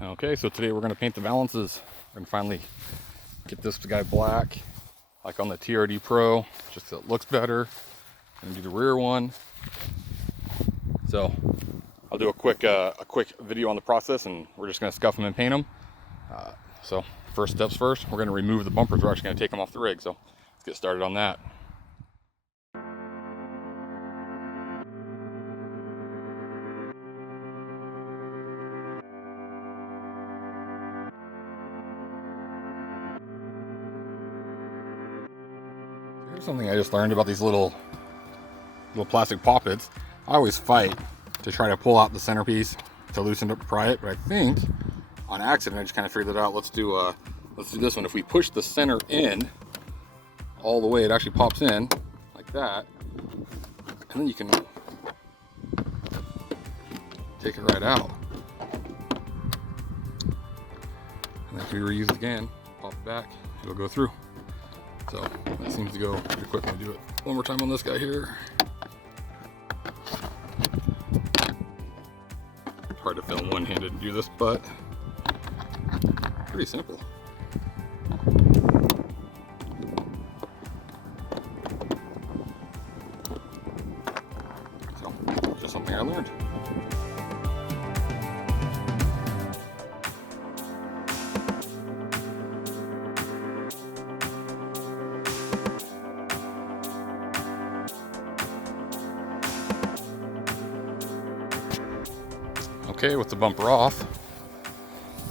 Okay, so today we're going to paint the valances. We're going to finally get this guy black, like on the TRD Pro, just so it looks better. And do the rear one. So I'll do a quick video on the process, and we're just going to scuff them and paint them. So first steps first, we're going to remove the bumpers. We're actually going to take them off the rig. So let's get started on that. Here's something I just learned about these little plastic poppets. I always fight to try to pull out the centerpiece to loosen up, pry it, but I think on accident I just kind of figured it out. Let's do this one. If we push the center in all the way, it actually pops in like that, and then you can take it right out. And then if we reuse it again, pop it back, it'll go through. So that seems to go pretty quick when we do it. One more time on this guy here. It's hard to film one-handed and do this, but pretty simple. So just something I learned. Okay, with the bumper off,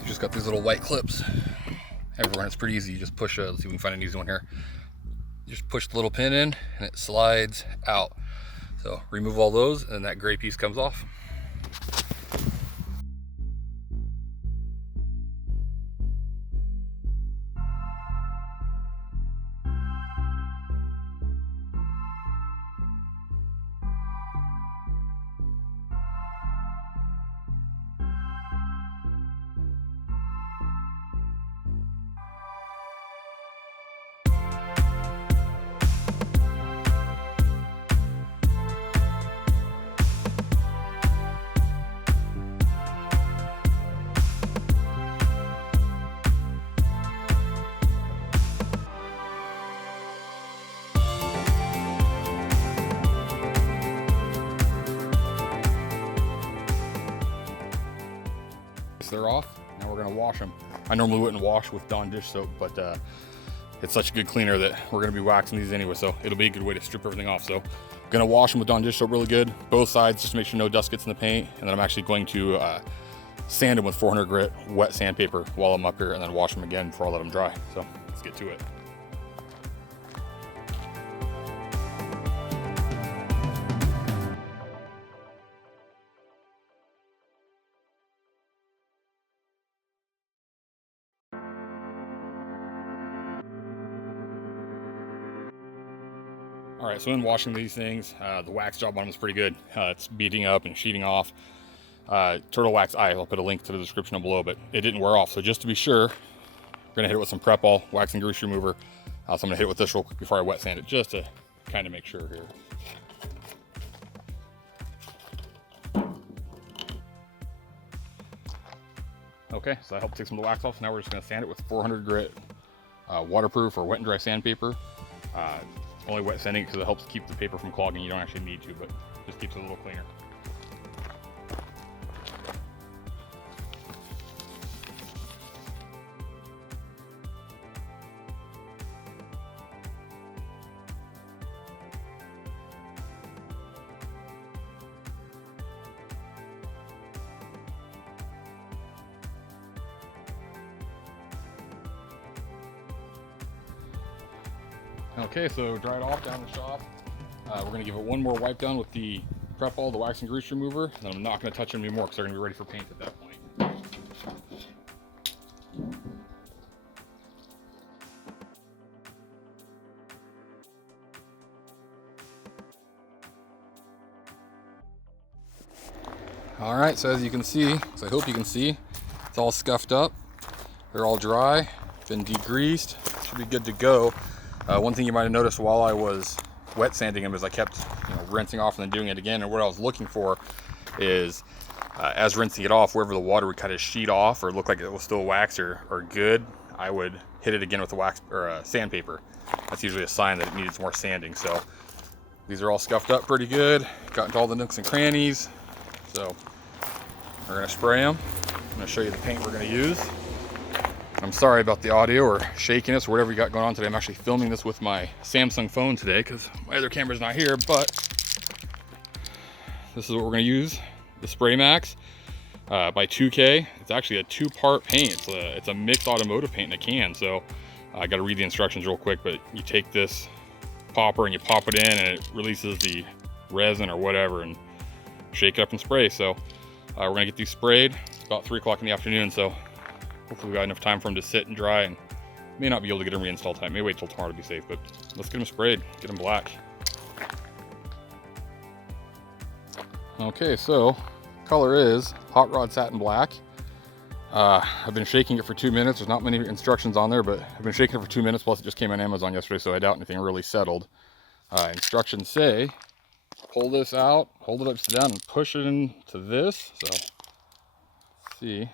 you just got these little white clips everywhere, and it's pretty easy. You just push let's see if we can find an easy one here. You just push the little pin in and it slides out. So remove all those and that gray piece comes off. They're off. Now we're going to wash them. I normally wouldn't wash with Dawn dish soap, but it's such a good cleaner that we're going to be waxing these anyway, so it'll be a good way to strip everything off. So I'm going to wash them with Dawn dish soap really good, both sides, just to make sure no dust gets in the paint. And then I'm actually going to sand them with 400 grit wet sandpaper while I'm up here, and then wash them again before I let them dry. So let's get to it. All right, so in washing these things, the wax job on them is pretty good. It's beating up and sheeting off. Turtle Wax Eye, I'll put a link to the description down below, but it didn't wear off. So just to be sure, we're gonna hit it with some Prep All wax and grease remover. So I'm gonna hit it with this real quick before I wet sand it, just to kind of make sure here. Okay, so that helped take some of the wax off. So now we're just gonna sand it with 400 grit waterproof or wet and dry sandpaper. Only wet sanding because it helps keep the paper from clogging. You don't actually need to, but just keeps it a little cleaner. Okay, so dry it off down the shop. We're gonna give it one more wipe down with the Prep All, the wax and grease remover, and then I'm not gonna touch them anymore because they're gonna be ready for paint at that point. All right, so as you can see, so I hope you can see, it's all scuffed up. They're all dry, been degreased, should be good to go. One thing you might have noticed while I was wet sanding them is I kept rinsing off and then doing it again, and what I was looking for is as rinsing it off, wherever the water would kind of sheet off or look like it was still wax or good, I would hit it again with a wax or sandpaper. That's usually a sign that it needed some more sanding. So these are all scuffed up pretty good, got into all the nooks and crannies. So we're gonna spray them. I'm gonna show you the paint we're gonna use. I'm sorry about the audio or shakiness or whatever you got going on today. I'm actually filming this with my Samsung phone today because my other camera's not here, but this is what we're gonna use. The Spray Max by 2K. It's actually a 2-part paint. It's a mixed automotive paint in a can. So I gotta read the instructions real quick, but you take this popper and you pop it in and it releases the resin or whatever and shake it up and spray. So we're gonna get these sprayed. It's about 3 o'clock in the afternoon, so hopefully we got enough time for them to sit and dry, and may not be able to get them reinstalled time. May wait till tomorrow to be safe, but let's get them sprayed, get them black. Okay, so color is Hot Rod Satin Black. I've been shaking it for 2 minutes. There's not many instructions on there, but I've been shaking it for 2 minutes, plus it just came on Amazon yesterday, so I doubt anything really settled. Instructions say, pull this out, hold it upside down, and push it into this. So, let's see.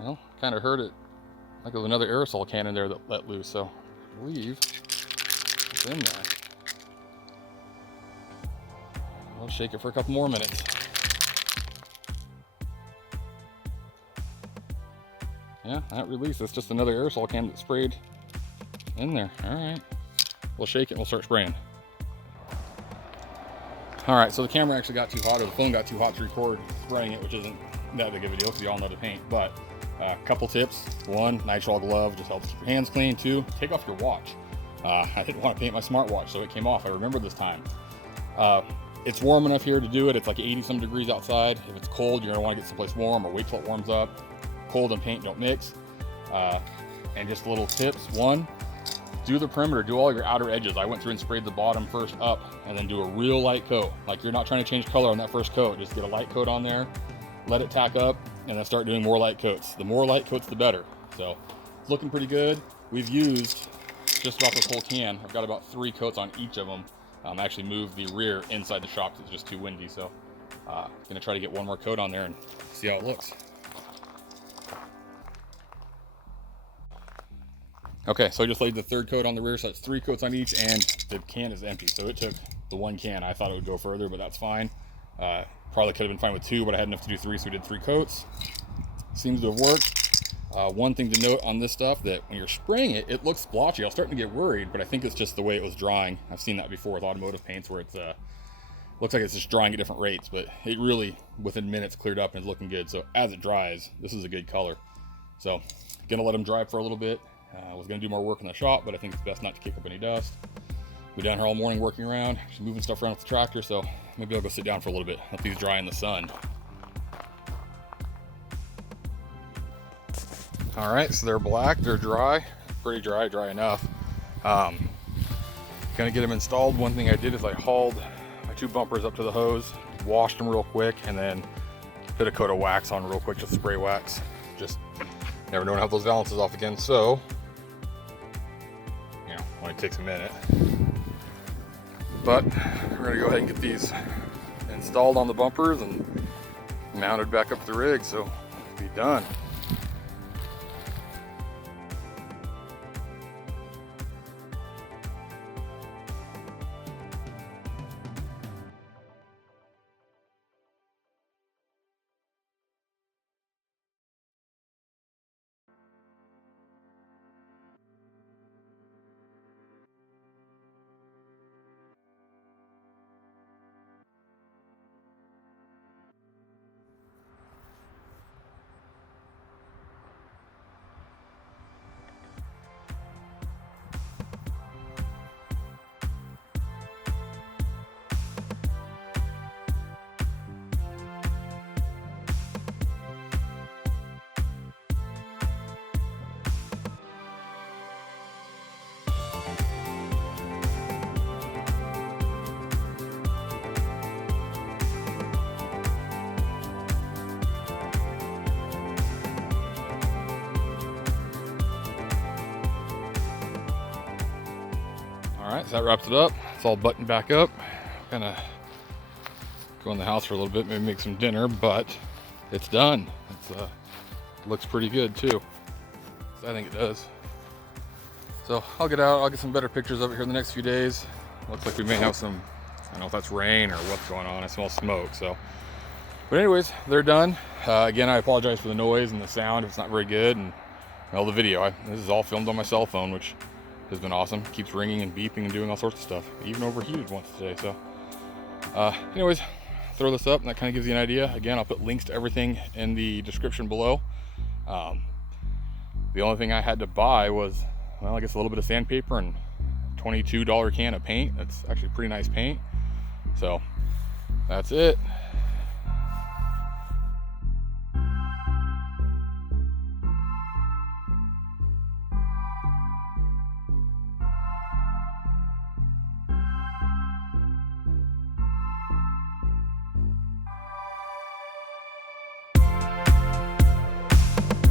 Well, kind of heard it like there was another aerosol can in there that let loose, so I believe it's in there. I'll shake it for a couple more minutes. Yeah, that released. It's just another aerosol can that sprayed in there. All right, we'll shake it and we'll start spraying. All right, so the camera actually got too hot, or the phone got too hot to record spraying it, which isn't that big of a deal because you all know the paint. But a couple tips. 1, nitrile glove, just helps keep your hands clean. 2, take off your watch. I didn't want to paint my smartwatch, so it came off. I remember this time. It's warm enough here to do it. It's like 80 some degrees outside. If it's cold, you're gonna want to get someplace warm or wait till it warms up. Cold and paint don't mix. And just little tips. 1, do the perimeter, do all your outer edges. I went through and sprayed the bottom first up and then do a real light coat. Like, you're not trying to change color on that first coat. Just get a light coat on there, let it tack up, and then start doing more light coats. The more light coats, the better. So it's looking pretty good. We've used just about this whole can. I've got about 3 coats on each of them. I actually moved the rear inside the shop because it's just too windy. So gonna try to get one more coat on there and see how it looks. Okay, so I just laid the 3rd coat on the rear, so that's 3 coats on each, and the can is empty. So it took the 1 can. I thought it would go further, but that's fine. Probably could have been fine with 2, but I had enough to do 3, so we did 3 coats. Seems to have worked. One thing to note on this stuff, that when you're spraying it, it looks splotchy. I was starting to get worried, but I think it's just the way it was drying. I've seen that before with automotive paints where it's looks like it's just drying at different rates, but it really, within minutes, cleared up and is looking good. So as it dries, this is a good color. So gonna let them dry for a little bit. I was gonna do more work in the shop, but I think it's best not to kick up any dust. We're down here all morning working around, just moving stuff around with the tractor, so maybe I'll go sit down for a little bit, let these dry in the sun. All right, so they're black, they're dry, pretty dry, dry enough. Gonna get them installed. One thing I did is I hauled my 2 bumpers up to the hose, washed them real quick, and then put a coat of wax on real quick, just spray wax. Just never know when to have those valances off again, so you know, only takes a minute. But we're gonna go ahead and get these installed on the bumpers and mounted back up the rig, so it'll be done. So that wraps it up. It's all buttoned back up. Gonna go in the house for a little bit, maybe make some dinner, but it's done. It's looks pretty good too. So I think it does. So I'll get out, I'll get some better pictures of it here in the next few days. Looks like we may have some, I don't know if that's rain or what's going on. I smell smoke, so. But anyways, they're done. Again, I apologize for the noise and the sound if it's not very good. And well, the video, this is all filmed on my cell phone, which has been awesome. Keeps ringing and beeping and doing all sorts of stuff. Even overheated once today, so. Anyways, throw this up and that kind of gives you an idea. Again, I'll put links to everything in the description below. The only thing I had to buy was, well, I guess a little bit of sandpaper and $22 can of paint. That's actually pretty nice paint. So that's it.